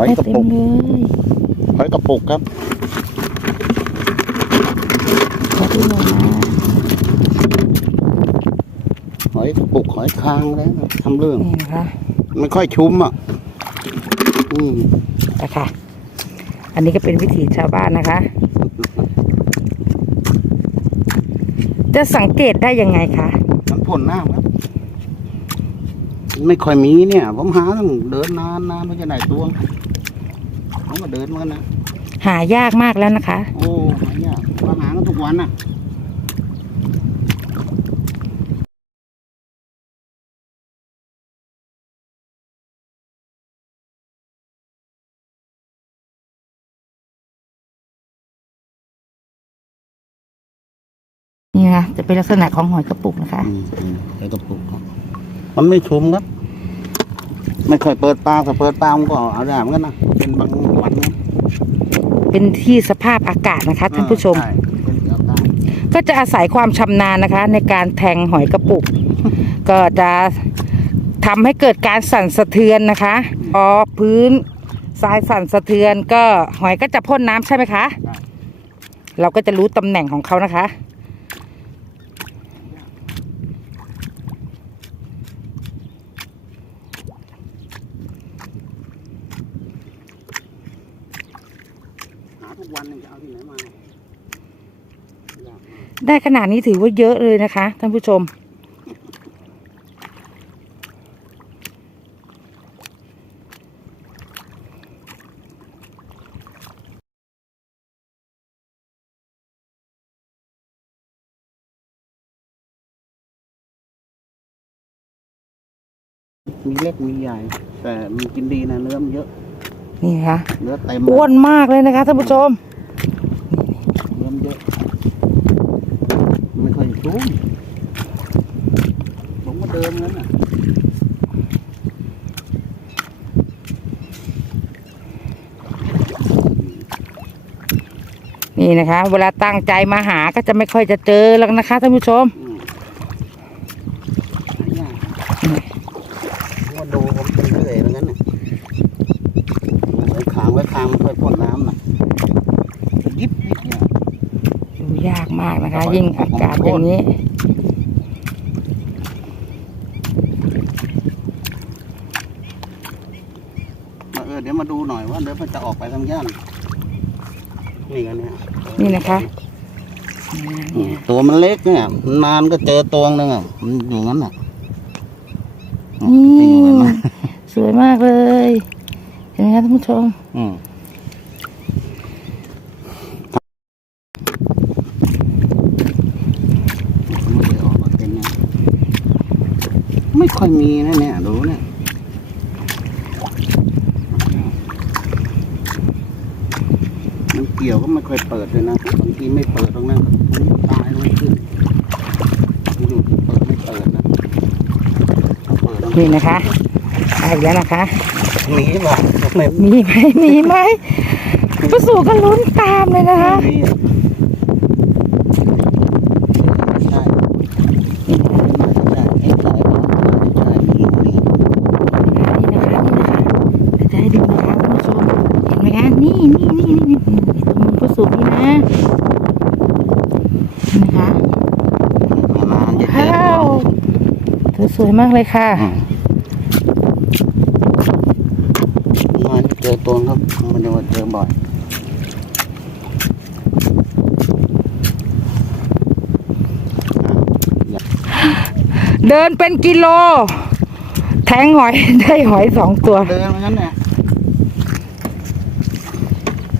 หอยกระเต็ปุมกเลยหอยกระปุกครับขอดูหน่อยนะหอยกระปุกหอยคางแล้วทำเรื่องนี่นะคะไม่ค่อยชุ่มอะอืมนะคะอันนี้ก็เป็นวิถีชาวบ้านนะคะ จะสังเกตได้ยังไงคะมันพ่นน้ำครับไม่ค่อยมีเนี่ย ผมหาต้องเดินนานนานไม่จะได้ตัวผม ก็เดินเหมากันนะหายากมากแล้วนะคะ โอ้หายากมาหากันทุกวันน่ะนี่นะจะเป็นลักษณะของหอยกระปุกนะคะอืมอืมหอยกระปุกครับมันไม่ชุ่มครับ ไม่ค่อยเปิดปากแต่เปิดปากมันก็เอาได้เหมือนกันนะเป็นบางวันนะเป็นที่สภาพอากาศนะคะท่านผู้ชม ใเป็นเสืออากาศก็จะอาศัยความชำนาญนะคะ ในการแทงหอยกระปุก ก็จะทำให้เกิดการสั่นสะเทือนนะคะพอพื้นทรายสั่นสะเทือนก็หอยก็จะพ่นน้ำใช่ไหมคะ เราก็จะรู้ตำแหน่งของเขานะคะ หาทุกวันเนี่ยจะเอาที่ ไหนมายากมากได้ขนาดนี้ถือว่าเยอะเลยนะคะท่านผู้ชม มีเล็กมีใหญ่ แต่มันกินดีนะเนื้อมันเยอะ นี่นะคะเนื้อเต็มอ้วนมากเลยนะคะท่านผู้ชม เนื้อมันเยอะ ไม่ค่อยชุ่มผมก็เดินงั้นน่ะ นี่นะคะ เวลาตั้งใจมาหาก็จะไม่ค่อยจะเจอแล้วนะคะท่านผู้ชมอืมหายากว่าดูผมเป็นเรื่อยแล้วงั้นน่ะดูไว้ค้างไว้ค้างมันค่อยพ่นน้ำน่ะยิบยิบเนี่ยดูยากมากนะคะ ยิ่งอากาศอย่างนี้ มาเออเดี๋ยวมาดูหน่อยว่าเดี๋ยวมันจะออกไปทางย่าน นี่กันเนี่ยนี่นะคะอืมตัวมันเล็กเนี่ยนานก็เจอตัวนึงอะมันอยู่งั้นอะนี่ไปอยู่กันนะสวยมากเลย เห็นไหมคะท่านผู้ชมอืมไม่ได้ออกมาเป็นเนี่ยไม่ค่อยมีนะเนี่ยดูเนี่ยมันเกี่ยวก็ไม่ค่อยเปิดเลยนะบางทีไม่เปิดตรงนั้นมันตายเลยขึ้นอยู่ที่เปิดไม่เปิดนะเปิดแล้วนี่นะคะเอาอีกแล้วนะคะมีป่ะไม่มีไหมมีไหมผู้สูก็ลุ้นตามเลยนะคะ มีอะใช่น่าจะได้ไอ้สายป่ะใช่มีอยู่นี่ นี่นะคะนี่นะคะจะให้ดูนะคะท่านผู้ชมเห็นไหมคะนี่นี่นี่นี่นี่ตรงผู้สูนี่นะนี่นะคะ นานๆจะเจอ ว้าวเธอ สวยมากเลยค่ะอืมนานๆจะเจอตัวครับ มันจะว่าเจอบ่อยอะเดินเป็นกิโล แทงหอยได้หอยสองตัว เดินมางั้นเนี่ย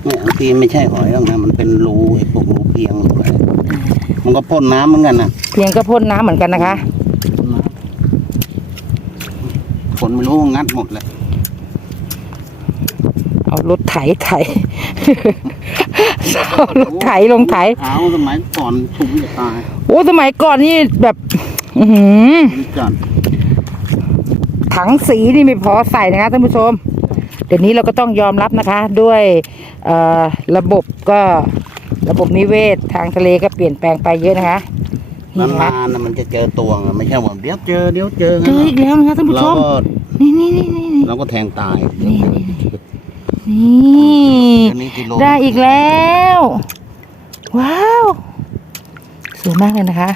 เนี่ยบางทีไม่ใช่หอยหรอกนะมันเป็นรูไอ้พวกรูเพียงอะไรมันก็พ่นน้ำเหมือนกันนะเพียงก็พ่นน้ำเหมือนกันนะคะ ฝนไม่รู้งัดหมดเลย เอารถไถไถ เอารถไถลงไถเท้าสมัยก่อนชุ่มจะตายโอ้สมัยก่อนนี่แบบ อื้อหือนี่ก่อนถังสีนี่ไม่พอใส่นะคะท่านผู้ชม เดี๋ยวนี้เราก็ต้องยอมรับนะคะ ด้วยเอ่อระบบก็ระบบนิเวศทางทะเลก็เปลี่ยนแปลงไปเยอะนะคะ นี่นะคะนานๆน่ะมันจะเจอตัวไงไม่ใช่ว่าเดี๋ยวเจอเดี๋ยวเจอเจออีกแล้วนะคะท่านผู้ชเราม ก็นี่นี่นี่นี่นี่เราก็แทงตายนี่นี่นี่เดี๋ยวนี้กิโลได้อีกแล้ว ว้าว สวยมากเลยนะคะ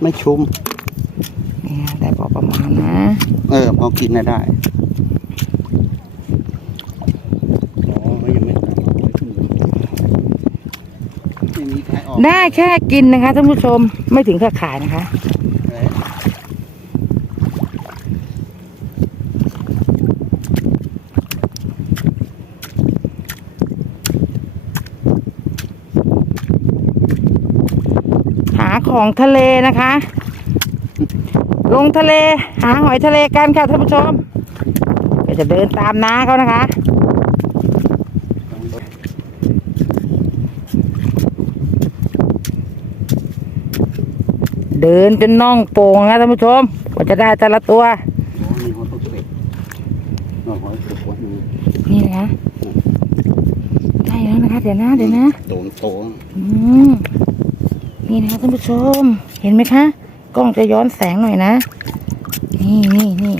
ไม่ชุ่มนี่นะได้พอประมาณนะ เออพอกินน่ะได้อ๋อไม่ยังไม่ตายไม่มีใครออก ได้แค่กินนะคะท่านผู้ชมไม่ถึงกับขายนะคะ หาของทะเลนะคะ ลงทะเลหาหอยทะเลกันค่ะท่านผู้ชมก็จะเดินตามน้าเขานะคะ เดินจนน่องโป่งนะท่านผู้ชมกว่าจะได้แต่ละตัวโอ้มีหัวตุ๊กเป็ดนอกหัวตุ๊กหัวหนึ่งนี่นะคะได้แล้วนะคะเดี๋ยวนะเดี๋ยวนะโดนโตงอืมนี่นะคะท่านผู้ชม เห็นไหมคะ กล้องจะย้อนแสงหน่อยนะ นี่นี่นี่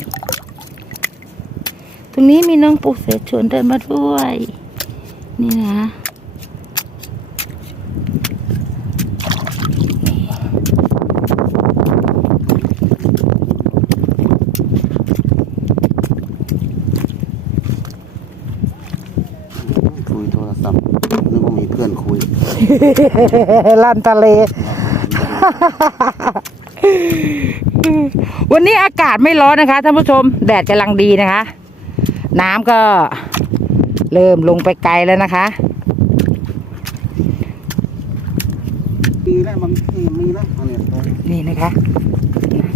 ตรงนี้มีน้องปูเสฉวนเดินมาด้วย นี่นะนี่ คุยโทรศัพท์นึกว่ามีเพื่อนคุย ลั่นทะเล วันนี้อากาศไม่ร้อนนะคะท่านผู้ชม แดดกำลังดีนะคะ น้ำก็เริ่มลงไปไกลแล้วนะคะมีแล้วบางทีมีแล้วอันเนี้ยตรงนี่นะคะ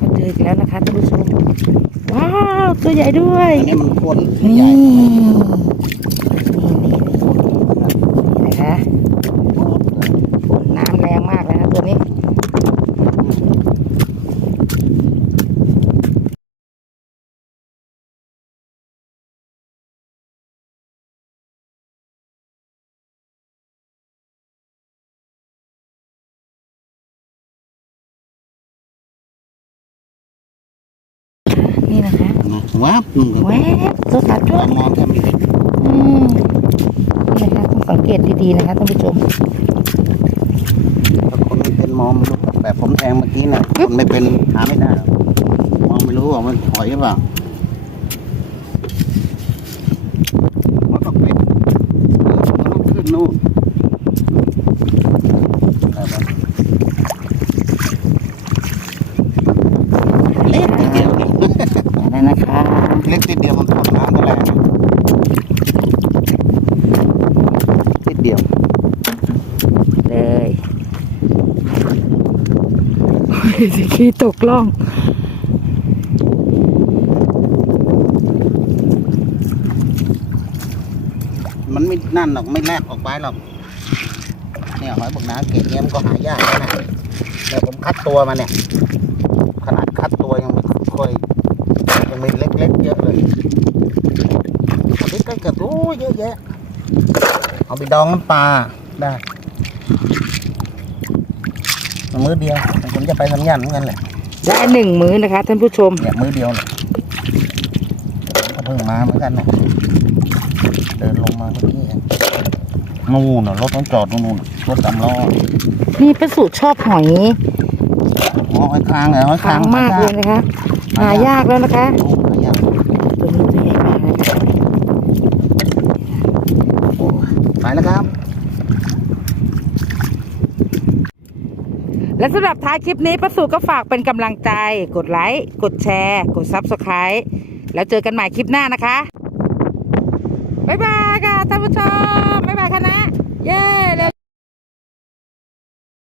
มาเจออีกแล้วนะคะท่านผู้ชม ว้าว ตัวใหญ่ด้วย อันนี้มันพ่นนี่ใหญ่นี่นี่นี่นะคะฝนน้ำแรงมากเลยนะตัวนี้ นี่นะคะ นะ วับหนึ่งกับแวบตัวสัตว์ด้ตวอยนมองแทบไม่เห็นอืมนี่นะคะต้องสังเกตดีๆนะคะท่านผู้ชมถ้าคนไม่เป็นมองไม่รู้แบบผมแทงเมื่อกี้น่ะคนไม่เป็นหาไม่ได้หรอกมองไม่รู้ว่ามันหอยหรือเปล่ามันต้องเป็นเออมันต้องขึ้นนู่นอะไรวะเล็กนิดเดียวนี่ นั่นนะคะ เล็กนิดเดียวมันพ่นน้ำก็แรงนะนิดเดียว เลย สิขี้ตกล่อง มันไม่นั่นหรอกไม่แลกออกไปหรอก เนี่ยหอยบกน้ำเกล็ดเนี้ยมันก็หายากแล้วนะเนี่ยผมคัดตัวมาเนี่ย ขนาดคัดตัวยังไม่ค่อยยังมีเล็กๆเยอะเลยเอาไปใกล้กับโอ้เยอะแยะ เอาไปดองน้ำปลาได้ มื้อเดียวผมจะไปทำยันเหมือนกันแหละได้หนึ่งมื้อนะคะ ท่านผู้ชมเนี่ยมื้อเดียวเลยผมก็เพิ่งมาเหมือนกันเนี่ยเดินลงมาเมื่อกี้เองนู่นน่ะรถต้องจอดตรงนู่นรถสามล้อนี่ประสูตรชอบหอยอ๋อหอยคางเหรอหอยคาค้างงมากเลยนะคะหายากแล้วนะคะโอ้หายากตัวนี้ตัวใหญ่มากเลยค่ะโอ้ไปแล้วครับ และสำหรับท้ายคลิปนี้ประสูก็ฝากเป็นกำลังใจ กดไลค์ กดแชร์ กดซับสไคร b e แล้วเจอกันใหม่คลิปหน้านะคะ บ๊ายบายค่ะท่านผู้ชม บ๊ายบายคณะ เย้เร็ว